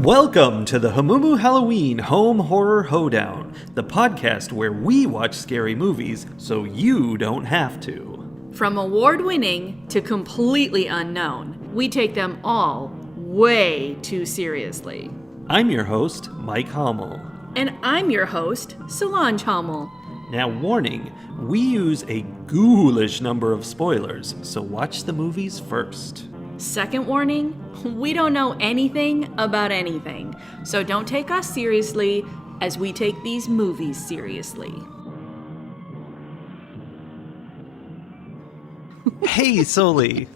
Welcome to the Hamumu Halloween Home Horror Hoedown, the podcast where we watch scary movies so you don't have to. From award-winning to completely unknown, we take them all way too seriously. I'm your host, Mike Hummel. And I'm your host, Solange Hummel. Now, warning, we use a ghoulish number of spoilers, so watch the movies first. Second warning, we don't know anything about anything, so don't take us seriously as we take these movies seriously. Hey, Soli.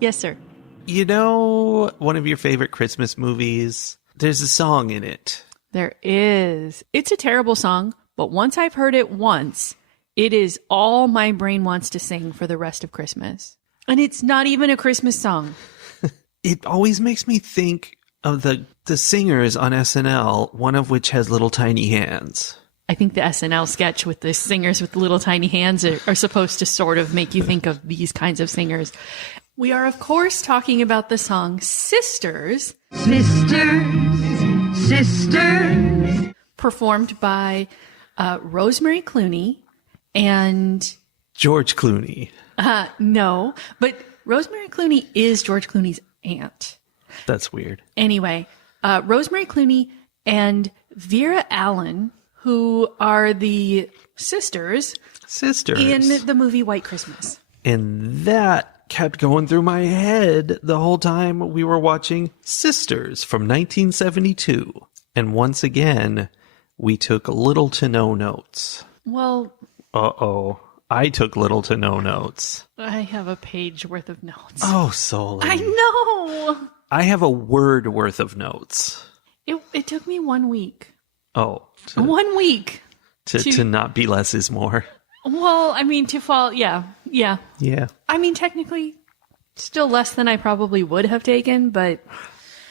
Yes, sir. You know one of your favorite Christmas movies? There's a song in it. There is. It's a terrible song, but once I've heard it once, it is all my brain wants to sing for the rest of Christmas. And it's not even a Christmas song. It always makes me think of the singers on SNL, one of which has little tiny hands. I think the SNL sketch with the singers with the little tiny hands are supposed to sort of make you think of these kinds of singers. We are, of course, talking about the song Sisters. Sisters, sisters. Performed by Rosemary Clooney and... George Clooney. No, but Rosemary Clooney is George Clooney's aunt. That's weird. Anyway, Rosemary Clooney and Vera Allen, who are the sisters in the movie White Christmas. And that kept going through my head the whole time we were watching Sisters from 1972. And once again, we took little to no notes. Well... Uh-oh. I took little to no notes. I have a page worth of notes. Oh, Soli. I know! I have a word worth of notes. It took me 1 week. Oh. 1 week. To not be less is more. Well, I mean, to fall, yeah. Yeah. I mean, technically, still less than I probably would have taken, but...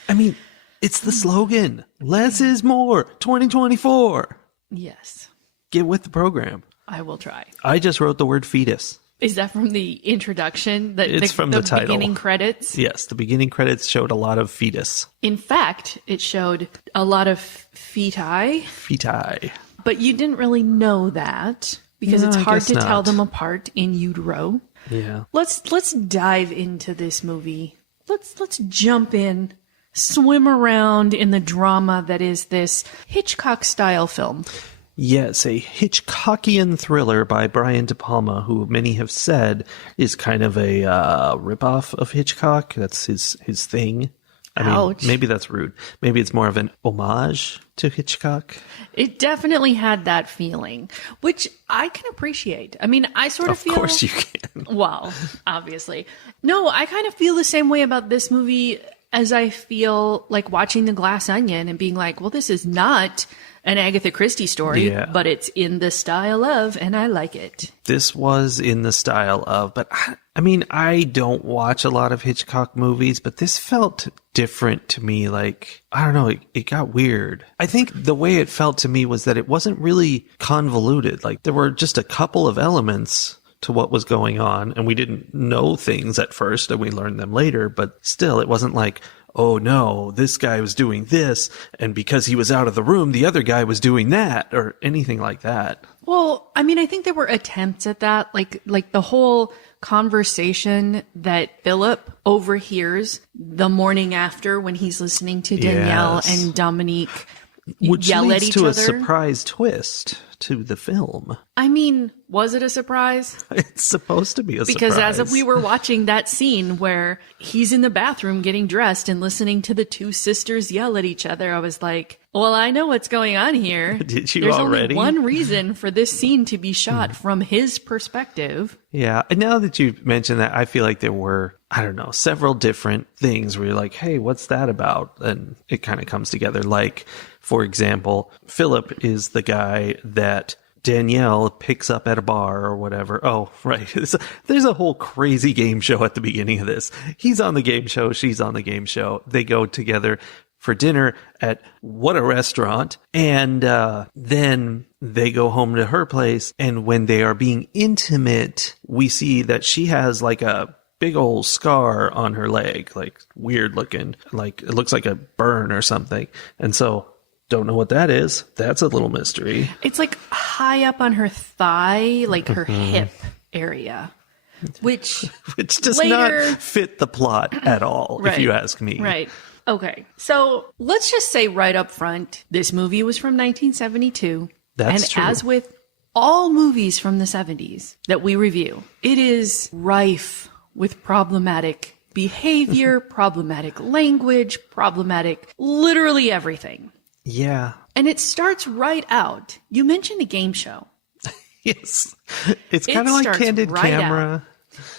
I mean, it's the slogan. Less is more. 2024. Yes. Get with the program. I will try. I just wrote the word fetus. Is that from the introduction? It's from the title. Beginning credits? Yes, the beginning credits showed a lot of fetus. In fact, it showed a lot of feti. Feti. But you didn't really know that because it's hard to tell them apart in utero. Yeah. Let's dive into this movie. Let's jump in, swim around in the drama that is this Hitchcock-style film. Yes, a Hitchcockian thriller by Brian De Palma, who many have said is kind of a ripoff of Hitchcock. That's his thing. Ouch. I mean, maybe that's rude. Maybe it's more of an homage to Hitchcock. It definitely had that feeling, which I can appreciate. I mean, I sort of feel... Of course you can. Well, obviously. No, I kind of feel the same way about this movie as I feel like watching The Glass Onion and being like, well, this is not an Agatha Christie story, but it's in the style of, and I like it. This was in the style of, but I mean, I don't watch a lot of Hitchcock movies, but this felt different to me. Like, I don't know, it got weird. I think the way it felt to me was that it wasn't really convoluted. Like, there were just a couple of elements to what was going on, and we didn't know things at first, and we learned them later, but still, it wasn't like, oh no, this guy was doing this, and because he was out of the room, the other guy was doing that, or anything like that. Well, I mean, I think there were attempts at that, like the whole conversation that Philip overhears the morning after when he's listening to Danielle and Dominique yell at each other. Which leads to a surprise twist to the film. I mean, was it a surprise? It's supposed to be a surprise. Because as if we were watching that scene where he's in the bathroom getting dressed and listening to the two sisters yell at each other, I was like, well, I know what's going on here. Did you There's already? There's only one reason for this scene to be shot from his perspective. Yeah, and now that you mentioned that, I feel like there were, I don't know, several different things where you're like, hey, what's that about? And it kind of comes together. Like, for example, Philip is the guy that Danielle picks up at a bar or whatever. Oh, right. There's a whole crazy game show at the beginning of this. He's on the game show. She's on the game show. They go together for dinner at what a restaurant. And then they go home to her place. And when they are being intimate, we see that she has like a big old scar on her leg, like weird looking, like it looks like a burn or something. And so don't know what that is. That's a little mystery. It's like high up on her thigh, like her hip area, which does later... not fit the plot at all, if you ask me. Right. Okay. So let's just say right up front, this movie was from 1972. That's and true. as with all movies from the 70s that we review, it is rife with problematic behavior, problematic language, problematic literally everything. Yeah. And it starts right out. You mentioned a game show. Yes. It's kind of like Candid Camera.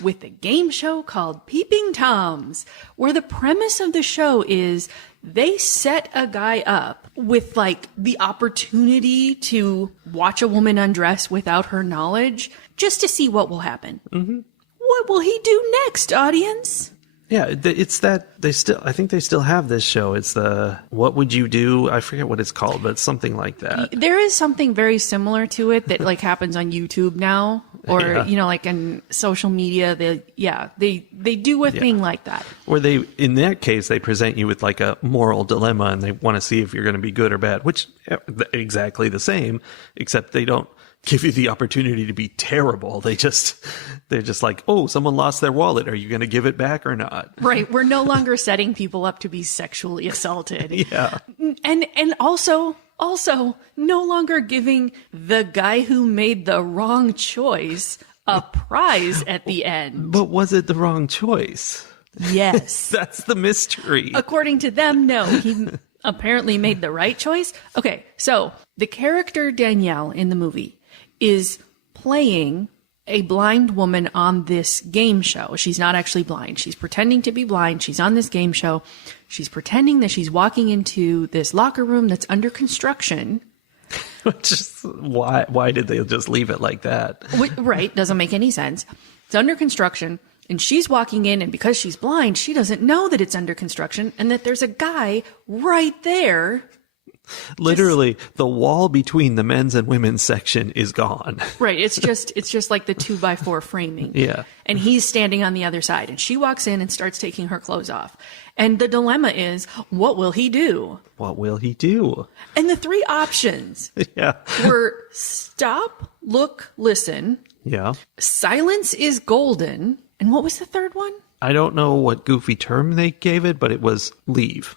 With a game show called Peeping Toms, where the premise of the show is they set a guy up with like the opportunity to watch a woman undress without her knowledge just to see what will happen. Mm-hmm. What will he do next, audience? Yeah, it's that I think they still have this show. It's the What Would You Do? I forget what it's called, but it's something like that. There is something very similar to it that like happens on YouTube now, or like in social media. They do a thing like that. Where in that case, they present you with like a moral dilemma, and they want to see if you're going to be good or bad, which exactly the same, except they don't give you the opportunity to be terrible. They're just like, oh, someone lost their wallet. Are you going to give it back or not? Right. We're no longer setting people up to be sexually assaulted. Yeah. And also no longer giving the guy who made the wrong choice a prize at the end. But was it the wrong choice? Yes. That's the mystery. According to them, no. He apparently made the right choice. Okay. So the character Danielle in the movie is playing a blind woman on this game show. She's not actually blind. She's pretending to be blind. She's on this game show. She's pretending that she's walking into this locker room that's under construction. Why did they just leave it like that? Right. Doesn't make any sense. It's under construction, and she's walking in, and because she's blind, she doesn't know that it's under construction and that there's a guy right there. Literally, the wall between the men's and women's section is gone. Right. It's just like the 2x4 framing. Yeah. And he's standing on the other side, and she walks in and starts taking her clothes off. And the dilemma is, what will he do? What will he do? And the three options were stop, look, listen. Yeah. Silence is golden. And what was the third one? I don't know what goofy term they gave it, but it was leave.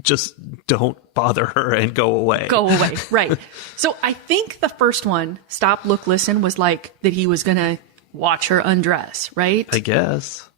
Just don't bother her and go away. Go away. Right. So I think the first one, stop, look, listen, was like that he was going to watch her undress, right? I guess.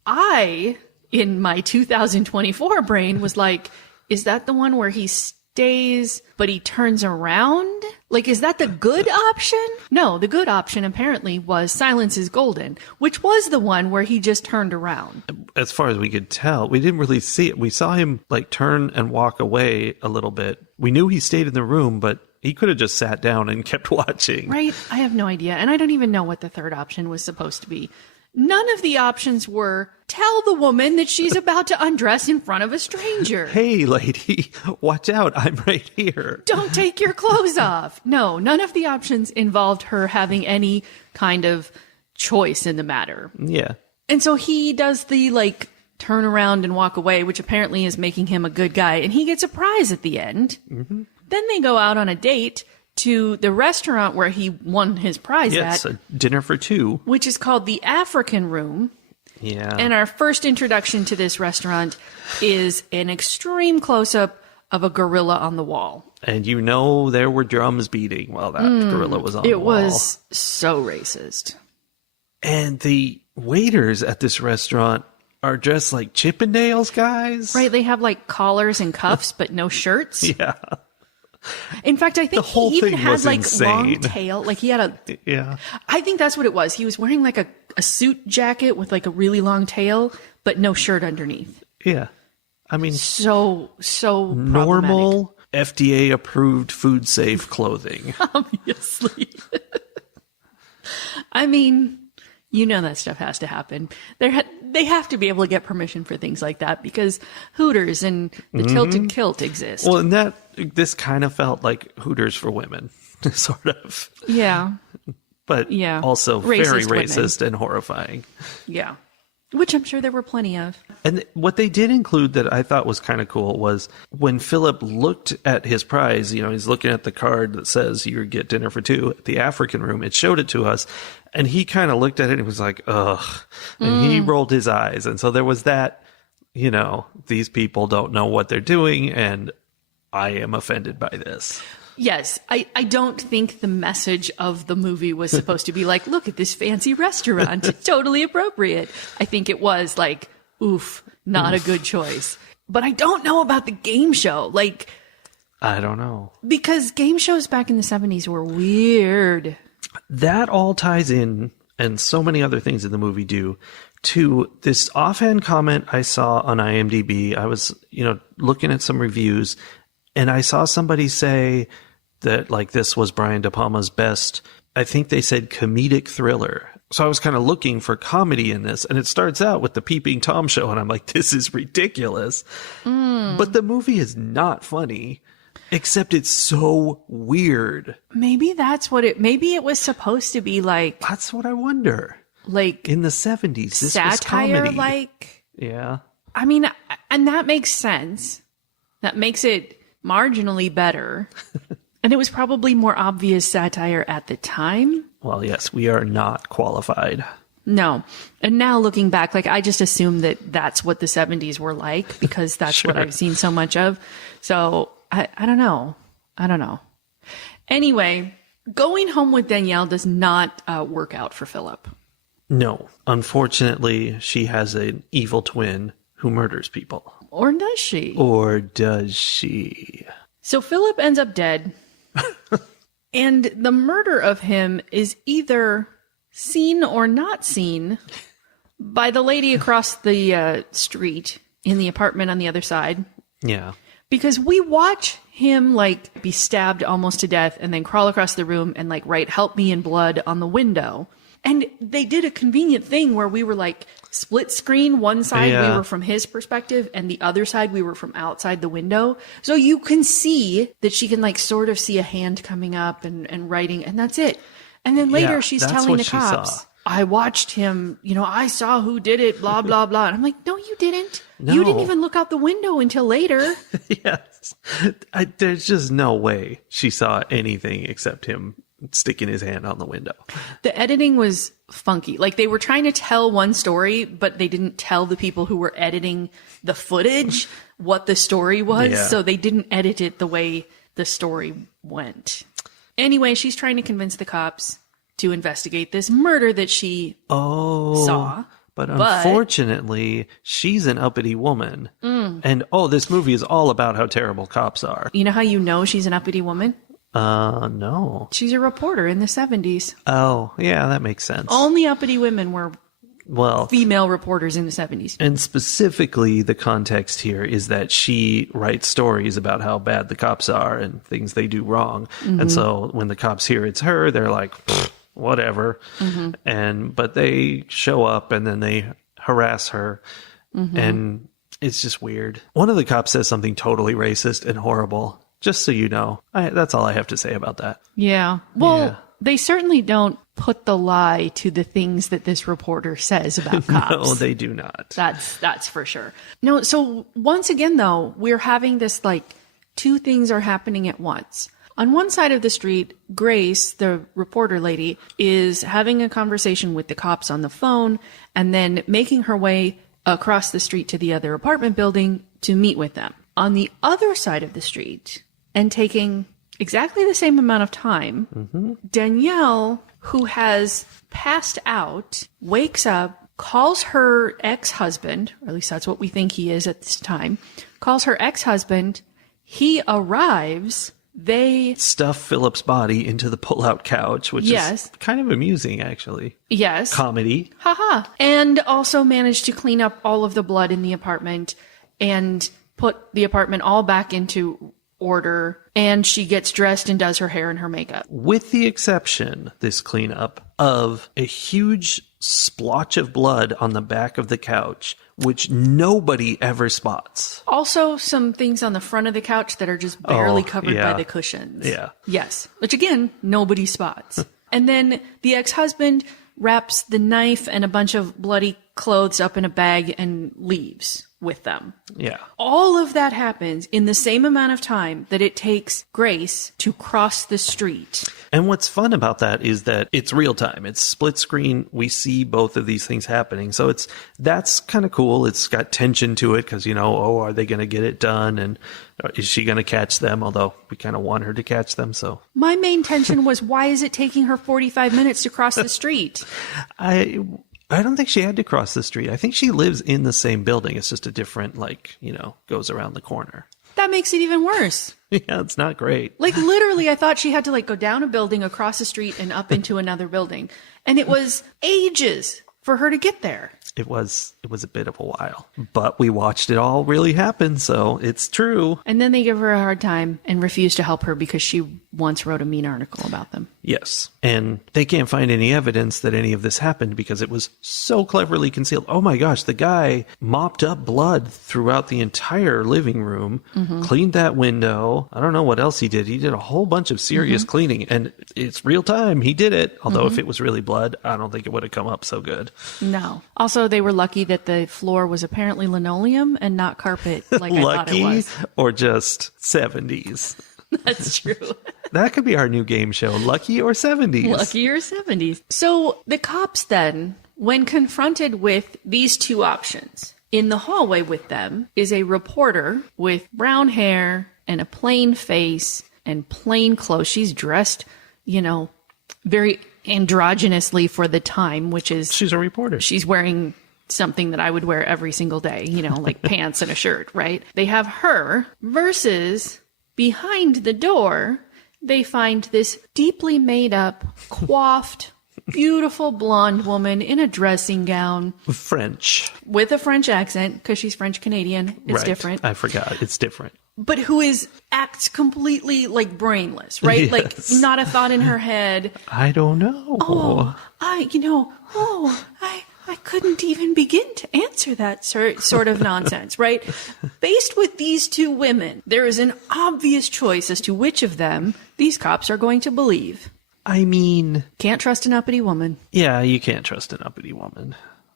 In my 2024 brain, was like, is that the one where he stays, but he turns around? Like, is that the good option? No, the good option apparently was silence is golden, which was the one where he just turned around. As far as we could tell, we didn't really see it. We saw him like turn and walk away a little bit. We knew he stayed in the room, but he could have just sat down and kept watching. Right. I have no idea. And I don't even know what the third option was supposed to be. None of the options were tell the woman that she's about to undress in front of a stranger. Hey, lady, watch out. I'm right here. Don't take your clothes off. No, none of the options involved her having any kind of choice in the matter. Yeah. And so he does the like turn around and walk away, which apparently is making him a good guy. And he gets a prize at the end. Mm-hmm. Then they go out on a date to the restaurant where he won his prize at. A dinner for two. Which is called the African Room. Yeah. And our first introduction to this restaurant is an extreme close-up of a gorilla on the wall. And you know there were drums beating while that gorilla was on the wall. It was so racist. And the waiters at this restaurant are dressed like Chippendales guys. Right, they have like collars and cuffs, but no shirts. Yeah. In fact, I think he even had like insane. long tail. Like he had a. Yeah. I think that's what it was. He was wearing like a suit jacket with like a really long tail, but no shirt underneath. Yeah. I mean, so normal FDA approved food safe clothing. Obviously. I mean, you know that stuff has to happen. They have to be able to get permission for things like that because Hooters and the Tilted Kilt exist. Well, and this kind of felt like Hooters for women, sort of. Yeah. But also very racist and horrifying. Yeah. Which I'm sure there were plenty of. And what they did include that I thought was kind of cool was when Philip looked at his prize, he's looking at the card that says you get dinner for two at the African room. It showed it to us. And he kind of looked at it and was like, ugh. And he rolled his eyes. And so there was that, these people don't know what they're doing. And I am offended by this. Yes, I don't think the message of the movie was supposed to be like, look at this fancy restaurant. It's totally appropriate. I think it was like, oof, not a good choice. But I don't know about the game show. Like, I don't know. Because game shows back in the 70s were weird. That all ties in, and so many other things in the movie do, to this offhand comment I saw on IMDb. I was, looking at some reviews, and I saw somebody say that, like, this was Brian De Palma's best, I think they said, comedic thriller. So I was kind of looking for comedy in this, and it starts out with the Peeping Tom show, and I'm like, this is ridiculous. But the movie is not funny, except it's so weird. Maybe maybe it was supposed to be like... That's what I wonder. Like... In the 70s, this satire, was comedy. like... Yeah. I mean, and that makes sense. That makes it marginally better. And it was probably more obvious satire at the time. Well, yes, we are not qualified. No. And now looking back, like, I just assume that that's what the 70s were like because that's Sure. what I've seen so much of. So I don't know. Anyway, going home with Danielle does not work out for Philip. No. Unfortunately, she has an evil twin who murders people. Or does she? Or does she? So Philip ends up dead. And the murder of him is either seen or not seen by the lady across the street in the apartment on the other side. Yeah. Because we watch him, like, be stabbed almost to death and then crawl across the room and, like, write "help me" in blood on the window. And they did a convenient thing where we were, like, split screen. One side we were from his perspective and the other side we were from outside the window. So you can see that she can, like, sort of see a hand coming up and writing, and that's it. And then later she's telling the cops, I watched him, I saw who did it, blah, blah, blah. And I'm like, no, you didn't. No. You didn't even look out the window until later. Yes. There's just no way she saw anything except him sticking his hand on the window. The editing was funky. Like, they were trying to tell one story, but they didn't tell the people who were editing the footage what the story was. Yeah. So they didn't edit it the way the story went. Anyway, she's trying to convince the cops to investigate this murder that she saw. But unfortunately, she's an uppity woman. And, this movie is all about how terrible cops are. You know how you know she's an uppity woman? No. She's a reporter in the 70s. Oh, yeah, that makes sense. Only uppity women were Well, female reporters in the 70s. And specifically, the context here is that she writes stories about how bad the cops are and things they do wrong. Mm-hmm. And so when the cops hear it's her, they're like, whatever. Mm-hmm. But they show up and then they harass her. Mm-hmm. And it's just weird. One of the cops says something totally racist and horrible. Just so you know. That's all I have to say about that. Yeah. Well, they certainly don't put the lie to the things that this reporter says about cops. No, they do not. That's for sure. No, so once again, though, we're having this, like, two things are happening at once. On one side of the street, Grace, the reporter lady, is having a conversation with the cops on the phone and then making her way across the street to the other apartment building to meet with them. On the other side of the street, and taking exactly the same amount of time, Danielle, who has passed out, wakes up, calls her ex-husband, or at least that's what we think he is at this time, calls her ex-husband. He arrives. They stuff Philip's body into the pull-out couch, which is kind of amusing, actually. Yes. Comedy. Haha. And also managed to clean up all of the blood in the apartment and put the apartment all back into order. And she gets dressed and does her hair and her makeup. With the exception, this cleanup, of a huge splotch of blood on the back of the couch, which nobody ever spots. Also, some things on the front of the couch that are just barely covered by the cushions. Yeah. Yes. Which, again, nobody spots. And then the ex-husband wraps the knife and a bunch of bloody clothes up in a bag and leaves with them. Yeah. All of that happens in the same amount of time that it takes Grace to cross the street. And what's fun about that is that it's real time. It's split screen. We see both of these things happening. So that's kind of cool. It's got tension to it because, are they going to get it done? And is she going to catch them? Although we kind of want her to catch them. So my main tension was, why is it taking her 45 minutes to cross the street? I don't think she had to cross the street. I think she lives in the same building. It's just a different, goes around the corner. That makes it even worse. Yeah, it's not great. Like, literally, I thought she had to, go down a building, across the street, and up into another building. And it was ages for her to get there. It was a bit of a while. But we watched it all really happen, so it's true. And then they give her a hard time and refuse to help her because she once wrote a mean article about them. Yes. And they can't find any evidence that any of this happened because it was so cleverly concealed. Oh my gosh, the guy mopped up blood throughout the entire living room, cleaned that window. I don't know what else he did. He did a whole bunch of serious cleaning, and it's real time. He did it. Although if it was really blood, I don't think it would have come up so good. No. Also, they were lucky that the floor was apparently linoleum and not carpet like I thought it was. Or just 70s. That's true. That could be our new game show, Lucky or 70s. Lucky or 70s. So the cops then, when confronted with these two options, in the hallway with them is a reporter with brown hair and a plain face and plain clothes. She's dressed, very androgynously for the time, which is... She's a reporter. She's wearing something that I would wear every single day, like pants and a shirt, right? They have her versus... Behind the door, they find this deeply made up, coiffed, beautiful blonde woman in a dressing gown. French. With a French accent, because she's French-Canadian. It's right. different. I forgot. It's different. But who acts completely, brainless, right? Yes. Like, not a thought in her head. I don't know. I couldn't even begin to answer that sort of nonsense, right? Faced with these two women, there is an obvious choice as to which of them these cops are going to believe. I mean... Can't trust an uppity woman. Yeah, you can't trust an uppity woman.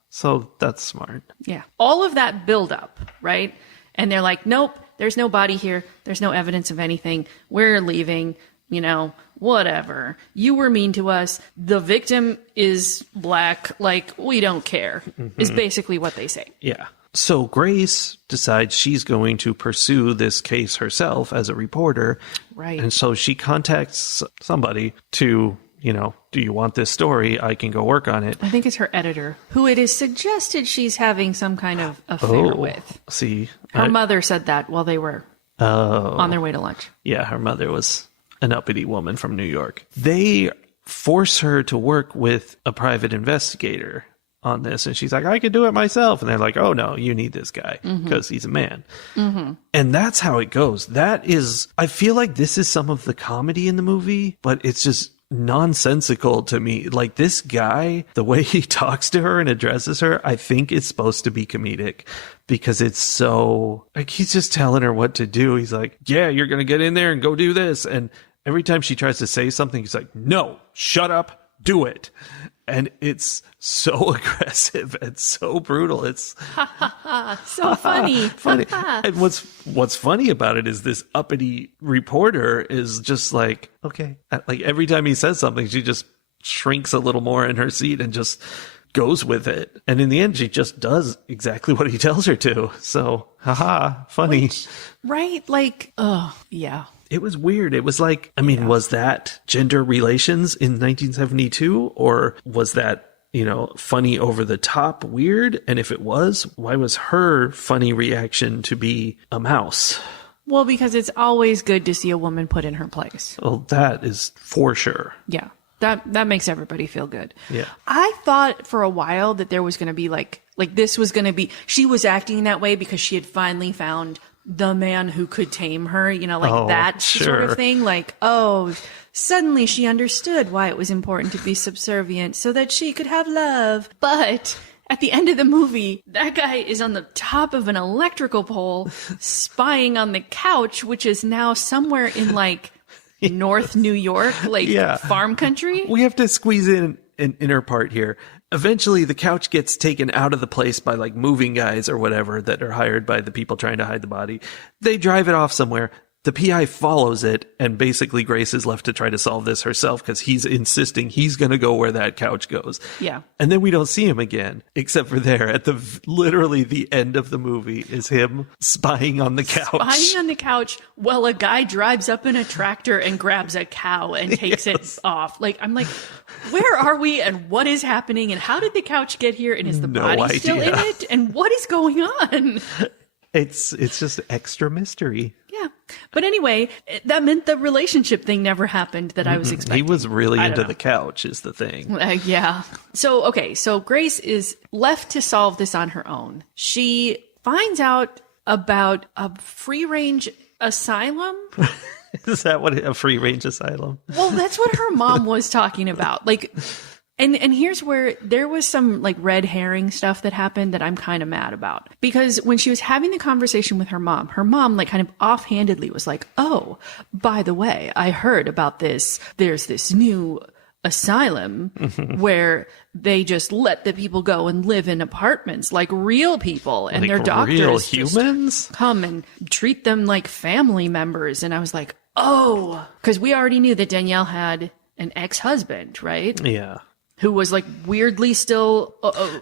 So that's smart. Yeah. All of that build up, right? And they're like, nope, there's no body here. There's no evidence of anything. We're leaving. Whatever. You were mean to us. The victim is black. We don't care, is basically what they say. Yeah. So Grace decides she's going to pursue this case herself as a reporter. Right. And so she contacts somebody to, do you want this story? I can go work on it. I think it's her editor, who it is suggested she's having some kind of affair with. See? Her mother said that while they were on their way to lunch. Yeah, her mother was an uppity woman from New York. They force her to work with a private investigator on this. And she's like, I could do it myself. And they're like, oh, no, you need this guy because he's a man. And that's how it goes. I feel like this is some of the comedy in the movie, but it's just nonsensical to me. Like, this guy, the way he talks to her and addresses her, I think it's supposed to be comedic because it's so he's just telling her what to do. He's like, yeah, you're going to get in there and go do this. And every time she tries to say something, he's like, no, shut up, do it. And it's so aggressive and so brutal. It's so funny. funny. And what's funny about it is this uppity reporter is just like, okay. Like every time he says something, she just shrinks a little more in her seat and just goes with it. And in the end, she just does exactly what he tells her to. So, funny. Right? Yeah. It was weird. It was like, was that gender relations in 1972? Or was that, funny over the top weird? And if it was, why was her funny reaction to be a mouse? Well, because it's always good to see a woman put in her place. Well, that is for sure. Yeah. That makes everybody feel good. Yeah. I thought for a while that there was going to be like this was going to be, she was acting that way because she had finally found the man who could tame her, that sort of thing. Suddenly she understood why it was important to be subservient so that she could have love. But at the end of the movie, that guy is on the top of an electrical pole spying on the couch, which is now somewhere in North New York, farm country. We have to squeeze in an inner part here. Eventually, the couch gets taken out of the place by like moving guys or whatever that are hired by the people trying to hide the body. They drive it off somewhere. The PI follows it, and basically Grace is left to try to solve this herself because he's insisting he's going to go where that couch goes. Yeah. And then we don't see him again, except for there at literally the end of the movie is him spying on the couch. Spying on the couch while a guy drives up in a tractor and grabs a cow and takes it off. Like, I'm like, where are we and what is happening and how did the couch get here and is the body still in it and what is going on? It's just extra mystery. Yeah. But anyway, that meant the relationship thing never happened that I was expecting. He was really into the couch is the thing. Yeah. So Grace is left to solve this on her own. She finds out about a free-range asylum. Is that what a free-range asylum? Well, that's what her mom was talking about. Like... And here's where there was some like red herring stuff that happened that I'm kind of mad about. Because when she was having the conversation with her mom like kind of offhandedly was like, oh, by the way, I heard about this. There's this new asylum where they just let the people go and live in apartments like real people and like their doctors real humans come and treat them like family members. And I was like, oh, because we already knew that Danielle had an ex-husband, right? Yeah. Who was like weirdly still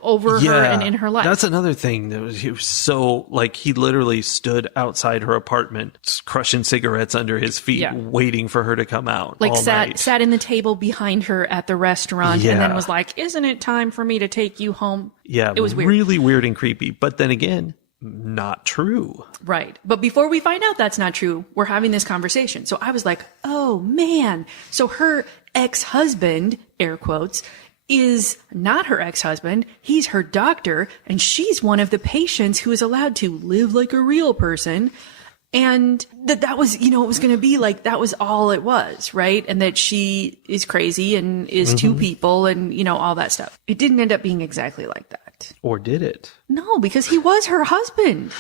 over her and in her life. That's another thing. He was so like he literally stood outside her apartment, crushing cigarettes under his feet, waiting for her to come out. Like all night. sat in the table behind her at the restaurant and then was like, "Isn't it time for me to take you home?" Yeah, it was weird. Really weird and creepy. But then again, not true. Right. But before we find out that's not true, we're having this conversation. So I was like, "Oh man!" So her ex-husband, air quotes, is not her ex-husband. He's her doctor, and she's one of the patients who is allowed to live like a real person. And that was, it was going to be like, that was all it was, right? And that she is crazy and is two people and, all that stuff. It didn't end up being exactly like that. Or did it? No, because he was her husband.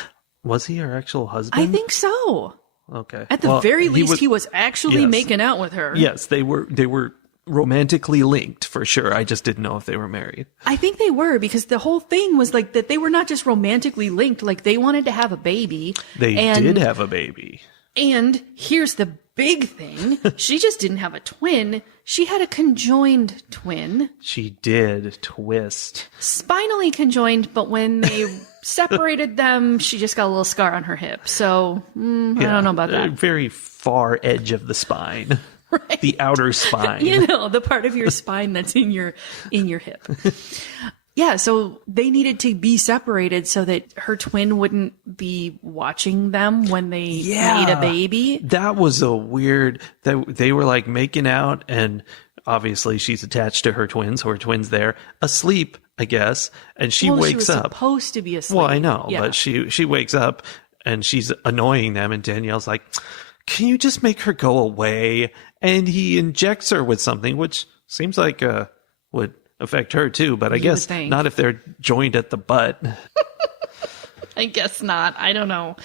Was he her actual husband? I think so. Okay. At the very least, he was actually making out with her. Yes, they were romantically linked for sure. I just didn't know if they were married. I think they were because the whole thing was like that they were not just romantically linked, like they wanted to have a baby. They did have a baby. And here's the big thing. She just didn't have a twin. She had a conjoined twin. She did. Twist. Spinally conjoined, but when they separated them, she just got a little scar on her hip. So I don't know about that. Very far edge of the spine. Right. The outer spine. The part of your spine that's in your hip. Yeah, so they needed to be separated so that her twin wouldn't be watching them when they made a baby. That was a weird, that they were like making out, and obviously she's attached to her twin, so her twin's there, asleep, I guess, and she wakes up. Supposed to be asleep. Well, I know, but she wakes up and she's annoying them, and Danielle's like, can you just make her go away? And he injects her with something, which seems like would affect her too, but I guess not if they're joined at the butt. I guess not. I don't know.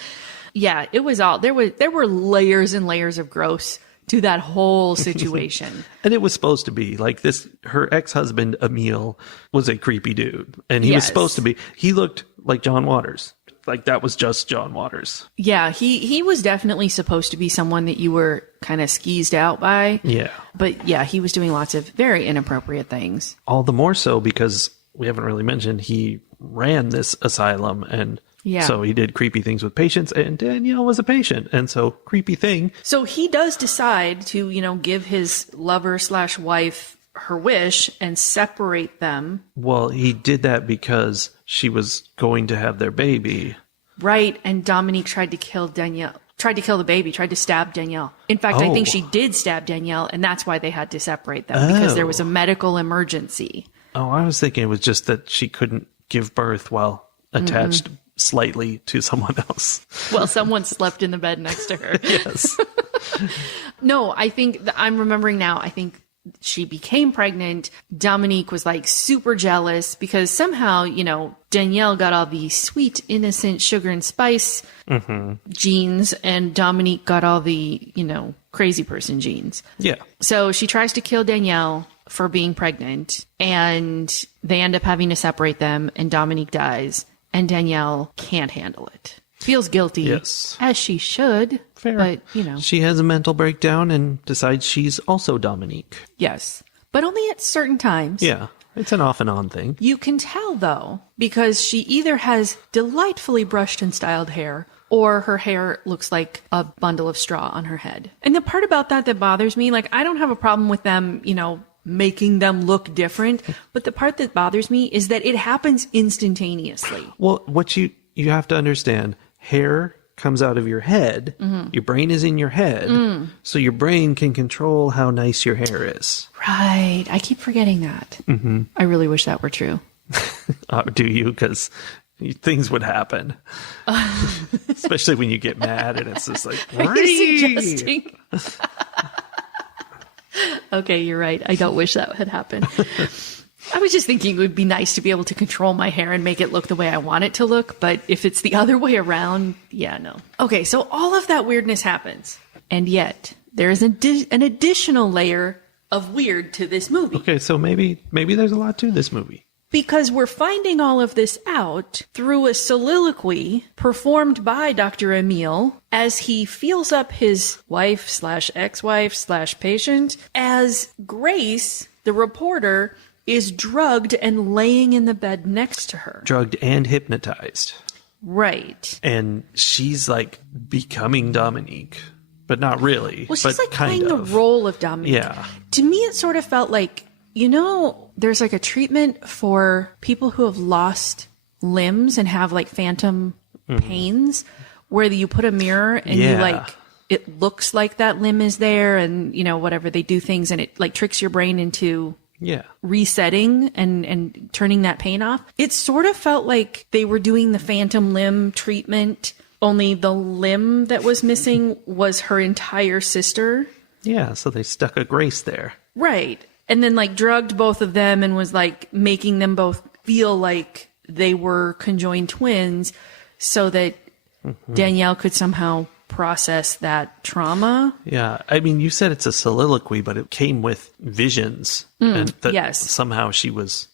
Yeah, it was all there were layers and layers of gross to that whole situation. And it was supposed to be like this. Her ex-husband Emil was a creepy dude, and he was supposed to be. He looked like John Waters. Like that was just John Waters. Yeah, he was definitely supposed to be someone that you were kind of skeezed out by. Yeah. But yeah, he was doing lots of very inappropriate things. All the more so because we haven't really mentioned he ran this asylum, and so he did creepy things with patients, and Danielle was a patient, and so creepy thing. So he does decide to, give his lover/wife her wish and separate them. Well, he did that because she was going to have their baby. Right, and Dominique tried to kill Danielle. Tried to kill the baby, tried to stab Danielle. In fact, I think she did stab Danielle, and that's why they had to separate them, because there was a medical emergency. Oh, I was thinking it was just that she couldn't give birth while attached slightly to someone else. Well, someone slept in the bed next to her. Yes. No, I think, I'm remembering now, I think she became pregnant. Dominique was like super jealous because somehow, Danielle got all the sweet, innocent sugar and spice genes, and Dominique got all the, crazy person genes. Yeah. So she tries to kill Danielle, for being pregnant, and they end up having to separate them, and Dominique dies, and Danielle can't handle it. Feels guilty, yes, as she should. Fair. But, you know. She has a mental breakdown and decides she's also Dominique. Yes. But only at certain times. Yeah. It's an off and on thing. You can tell, though, because she either has delightfully brushed and styled hair, or her hair looks like a bundle of straw on her head. And the part about that bothers me, like, I don't have a problem with them, you know, making them look different. But the part that bothers me is that it happens instantaneously. Well, what you have to understand, hair comes out of your head. Mm-hmm. Your brain is in your head. So your brain can control how nice your hair is. Right. I keep forgetting that. Mm-hmm. I really wish that were true. Do you? Because things would happen. Especially when you get mad and it's just like, are you suggesting? Okay, you're right. I don't wish that had happened. I was just thinking it would be nice to be able to control my hair and make it look the way I want it to look. But if it's the other way around, yeah, no. Okay, so all of that weirdness happens. And yet, there is an additional layer of weird to this movie. Okay, so maybe there's a lot to this movie. Because we're finding all of this out through a soliloquy performed by Dr. Emile as he feels up his wife/ex-wife/patient as Grace, the reporter, is drugged and laying in the bed next to her. Drugged and hypnotized. Right. And she's like becoming Dominique, but not really. Well, she's but like playing the role of Dominique. Yeah. To me, it sort of felt like, you know, there's like a treatment for people who have lost limbs and have like phantom pains where you put a mirror and you like, it looks like that limb is there and, you know, whatever, they do things and it like tricks your brain into resetting and turning that pain off. It sort of felt like they were doing the phantom limb treatment, only the limb that was missing was her entire sister. Yeah, so they stuck a Grace there. Right. And then like drugged both of them and was like making them both feel like they were conjoined twins so that Danielle could somehow process that trauma. Yeah. I mean, you said it's a soliloquy, but it came with visions. And that somehow she was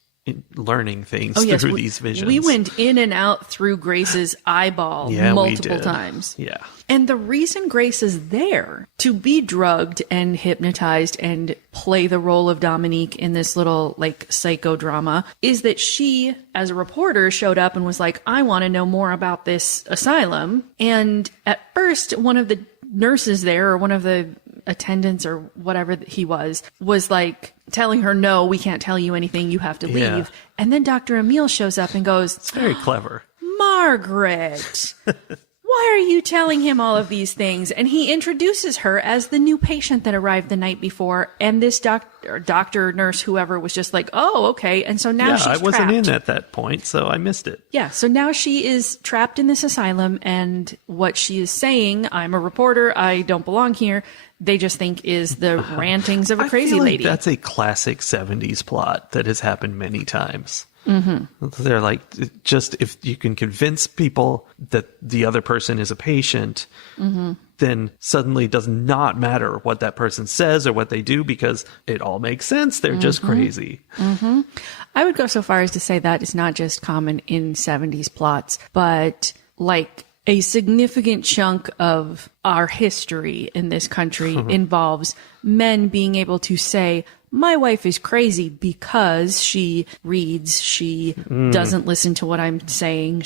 learning things through these visions. We went in and out through Grace's eyeball multiple times. Yeah. And the reason Grace is there to be drugged and hypnotized and play the role of Dominique in this little like psychodrama is that she, as a reporter, showed up and was like, I want to know more about this asylum. And at first, one of the nurses there, or one of the attendants or whatever he was like telling her, no, we can't tell you anything. You have to leave. Yeah. And then Dr. Emile shows up and goes, it's very clever. Margaret, why are you telling him all of these things? And he introduces her as the new patient that arrived the night before. And this doctor, nurse, whoever was just like, oh, okay. And so now she's trapped. I wasn't in at that point, so I missed it. Yeah. So now she is trapped in this asylum. And what she is saying, I'm a reporter, I don't belong here, they just think is the rantings of a crazy feel like lady. That's a classic 70s plot that has happened many times. Mm-hmm. They're like, just if you can convince people that the other person is a patient, then suddenly it does not matter what that person says or what they do because it all makes sense. They're just crazy. Mm-hmm. I would go so far as to say that it's not just common in 70s plots, but like a significant chunk of our history in this country involves men being able to say, my wife is crazy because she reads, she doesn't listen to what I'm saying,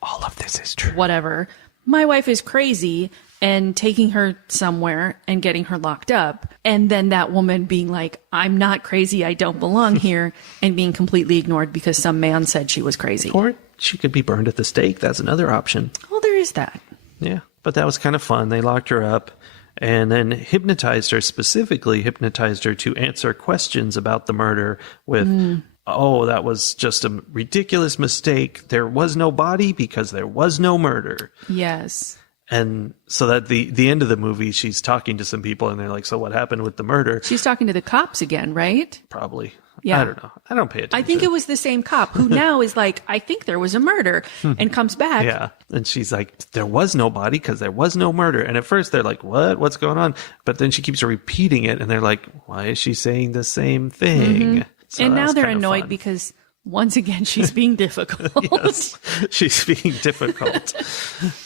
all of this is true. Whatever. My wife is crazy, and taking her somewhere and getting her locked up. And then that woman being like, I'm not crazy, I don't belong here, and being completely ignored because some man said she was crazy. Or she could be burned at the stake. That's another option. Well, there is that. Yeah, but that was kind of fun. They locked her up and then specifically hypnotized her to answer questions about the murder with, oh, that was just a ridiculous mistake. There was no body because there was no murder. Yes. And so that the end of the movie, she's talking to some people and they're like, so what happened with the murder? She's talking to the cops again, right? Probably. Yeah. I don't know. I don't pay attention. I think it was the same cop who now is like, I think there was a murder, and comes back. Yeah. And she's like, there was no body because there was no murder. And at first they're like, what? What's going on? But then she keeps repeating it, and they're like, why is she saying the same thing? So And now they're annoyed fun. because once again, she's being difficult. Yes, she's being difficult.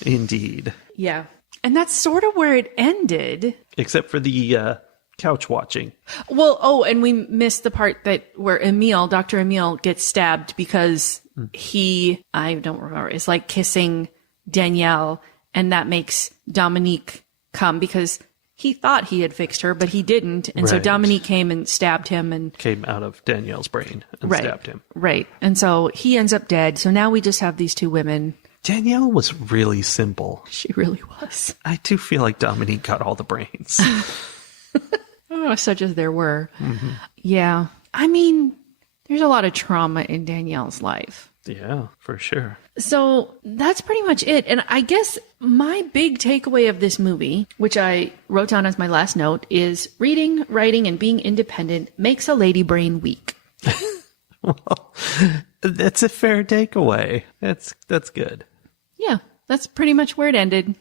Indeed. Yeah. And that's sort of where it ended. Except for the couch watching. Well, and we missed the part where Dr. Emile gets stabbed because I don't remember, is like kissing Danielle, and that makes Dominique come because he thought he had fixed her, but he didn't. And so Right. Dominique came and stabbed him and Came out of Danielle's brain and stabbed him. Right. And so he ends up dead. So now we just have these two women. Danielle was really simple. She really was. I do feel like Dominique got all the brains. Oh, such as there were. Yeah. I mean, there's a lot of trauma in Danielle's life. Yeah, for sure. So that's pretty much it. And I guess my big takeaway of this movie, which I wrote down as my last note, is reading, writing, and being independent makes a lady brain weak. Well, that's a fair takeaway. That's good. Yeah, that's pretty much where it ended.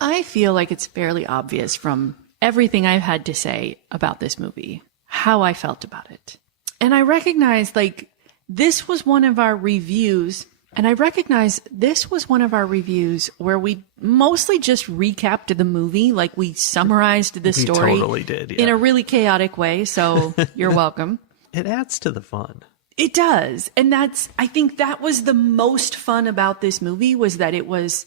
I feel like it's fairly obvious from everything I've had to say about this movie, how I felt about it. And I recognize, like, this was one of our reviews, where we mostly just recapped the movie, like we summarized the story. We totally did, yeah. In a really chaotic way, so you're welcome. It adds to the fun. It does. And I think that was the most fun about this movie, was that it was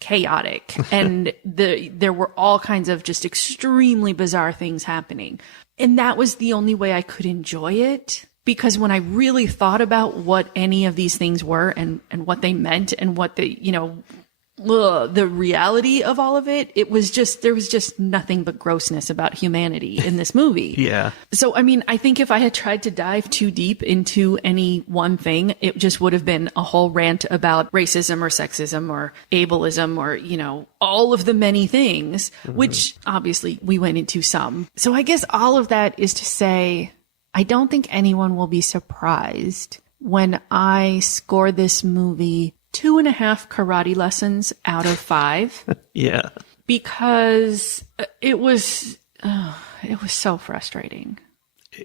chaotic and there were all kinds of just extremely bizarre things happening. And that was the only way I could enjoy it, because when I really thought about what any of these things were and what they meant and what the reality of all of it, there was just nothing but grossness about humanity in this movie. Yeah. So, I mean, I think if I had tried to dive too deep into any one thing, it just would have been a whole rant about racism or sexism or ableism or, all of the many things, which obviously we went into some. So I guess all of that is to say, I don't think anyone will be surprised when I score this movie 2.5 karate lessons out of 5. Yeah. Because it was so frustrating.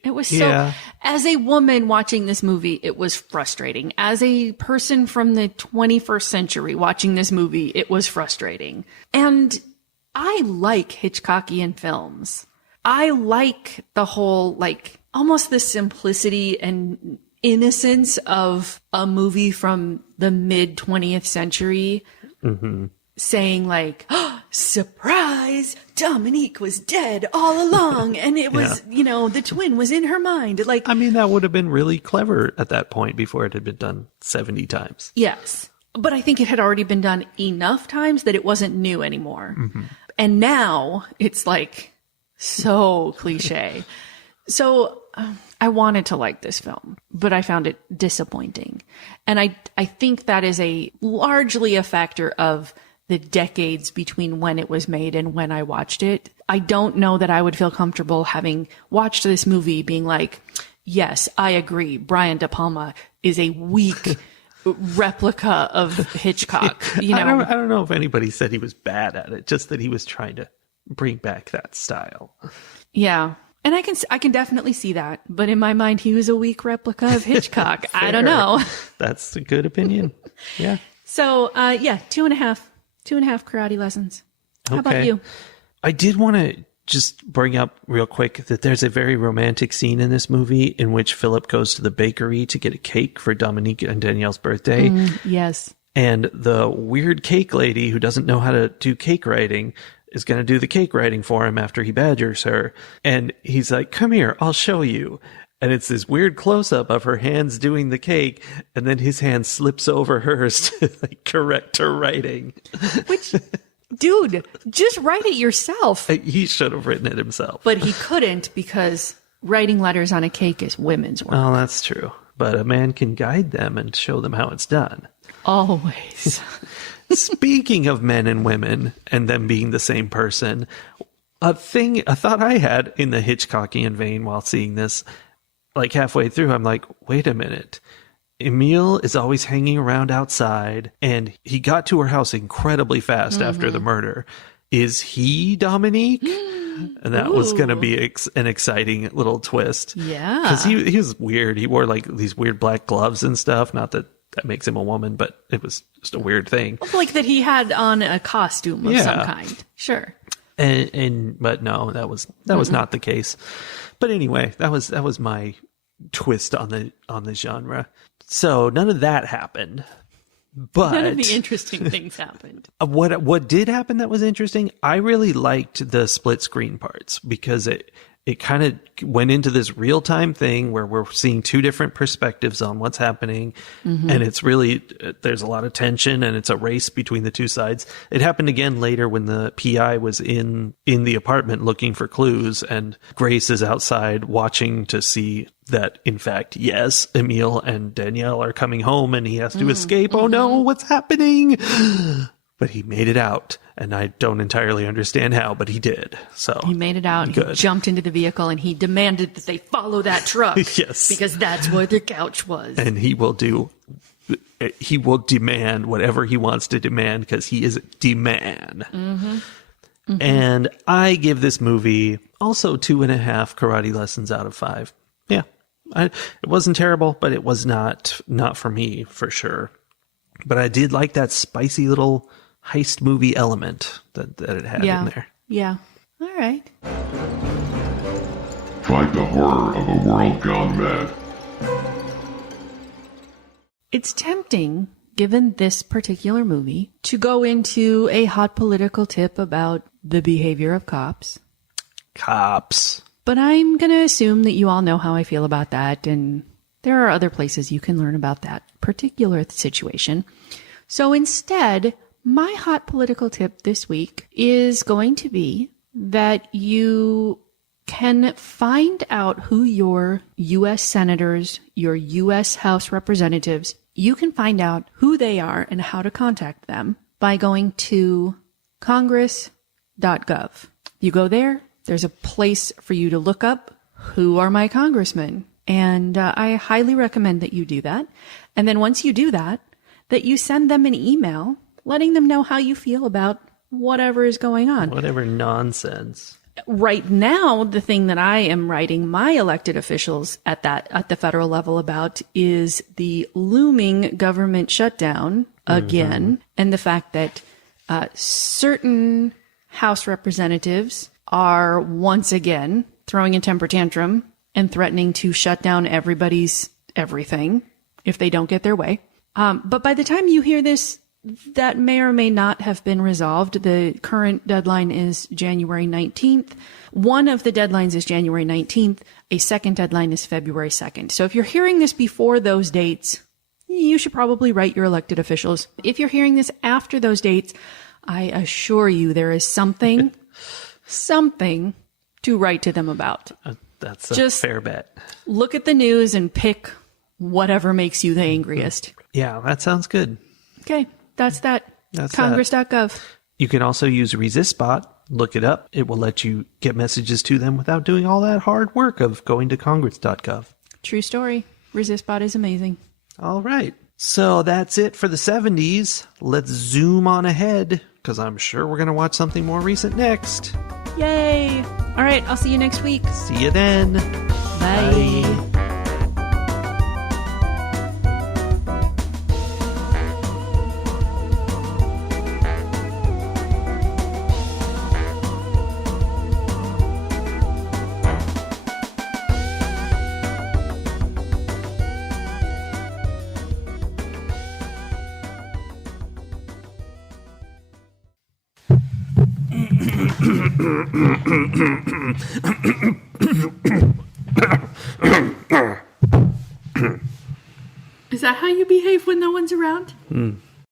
It was so, as a woman watching this movie, it was frustrating. As a person from the 21st century watching this movie, it was frustrating. And I like Hitchcockian films. I like the whole, like, almost the simplicity and innocence of a movie from the mid 20th century saying like, oh, surprise, Dominique was dead all along. And it was, the twin was in her mind. Like, I mean, that would have been really clever at that point before it had been done 70 times. Yes. But I think it had already been done enough times that it wasn't new anymore. And now it's like so cliche. So I wanted to like this film, but I found it disappointing. And I think that is largely a factor of the decades between when it was made and when I watched it. I don't know that I would feel comfortable having watched this movie being like, yes, I agree, Brian De Palma is a weak replica of Hitchcock. I don't know if anybody said he was bad at it, just that he was trying to bring back that style. Yeah. And I can definitely see that. But in my mind, he was a weak replica of Hitchcock. I don't know. That's a good opinion. Yeah. So, 2.5 karate lessons. How about you? I did want to just bring up real quick that there's a very romantic scene in this movie in which Philip goes to the bakery to get a cake for Dominique and Danielle's birthday. Yes. And the weird cake lady who doesn't know how to do cake writing is going to do the cake writing for him after he badgers her. And he's like, come here, I'll show you. And it's this weird close-up of her hands doing the cake, and then his hand slips over hers to like correct her writing. Which, dude, just write it yourself. He should have written it himself. But he couldn't, because writing letters on a cake is women's work. Oh, that's true. But a man can guide them and show them how it's done. Always. Speaking of men and women and them being the same person, A thought I had in the Hitchcockian vein while seeing this, like halfway through, I'm like, wait a minute. Emil is always hanging around outside, and he got to her house incredibly fast after the murder. Is he Dominique? And that was going to be an exciting little twist. Yeah. Because he was weird. He wore like these weird black gloves and stuff. Not that makes him a woman, but it was just a weird thing. Like that he had on a costume of some kind. Sure. But no, that was not the case. But anyway, that was my twist on the genre. So none of that happened. But none of the interesting things happened. What did happen that was interesting? I really liked the split screen parts because it kind of went into this real time thing where we're seeing two different perspectives on what's happening. And it's really, there's a lot of tension and it's a race between the two sides. It happened again later when the PI was in the apartment looking for clues, and Grace is outside watching to see that, in fact, yes, Emil and Danielle are coming home and he has to escape. Oh no, what's happening? But he made it out, and I don't entirely understand how, but he did. So he made it out. Good. He jumped into the vehicle, and he demanded that they follow that truck. Yes, because that's where the couch was. And he will demand whatever he wants to demand because he is demand. And I give this movie also 2.5 karate lessons out of 5. Yeah, it wasn't terrible, but it was not for me for sure. But I did like that spicy little heist movie element that it had in there. Yeah. All right. Fight the horror of a world gone mad. It's tempting, given this particular movie, to go into a hot political tip about the behavior of cops. But I'm going to assume that you all know how I feel about that, and there are other places you can learn about that particular situation. So instead, my hot political tip this week is going to be that you can find out who your U.S. senators, your U.S. House representatives, you can find out who they are and how to contact them by going to congress.gov. You go there, there's a place for you to look up who are my congressmen. And I highly recommend that you do that. And then once you do that, that you send them an email letting them know how you feel about whatever is going on. Whatever nonsense. Right now, the thing that I am writing my elected officials at the federal level about is the looming government shutdown again, and the fact that certain House representatives are once again throwing a temper tantrum and threatening to shut down everybody's everything if they don't get their way. But by the time you hear this, that may or may not have been resolved. The current deadline is January 19th. One of the deadlines is January 19th. A second deadline is February 2nd. So if you're hearing this before those dates, you should probably write your elected officials. If you're hearing this after those dates, I assure you there is something to write to them about. That's just fair bet. Look at the news and pick whatever makes you the angriest. Yeah, that sounds good. Okay, that's that. That's Congress.gov. You can also use ResistBot. Look it up. It will let you get messages to them without doing all that hard work of going to Congress.gov. True story. ResistBot is amazing. All right. So that's it for the 70s. Let's zoom on ahead, because I'm sure we're going to watch something more recent next. Yay! All right, I'll see you next week. See you then. Bye. Is that how you behave when no one's around?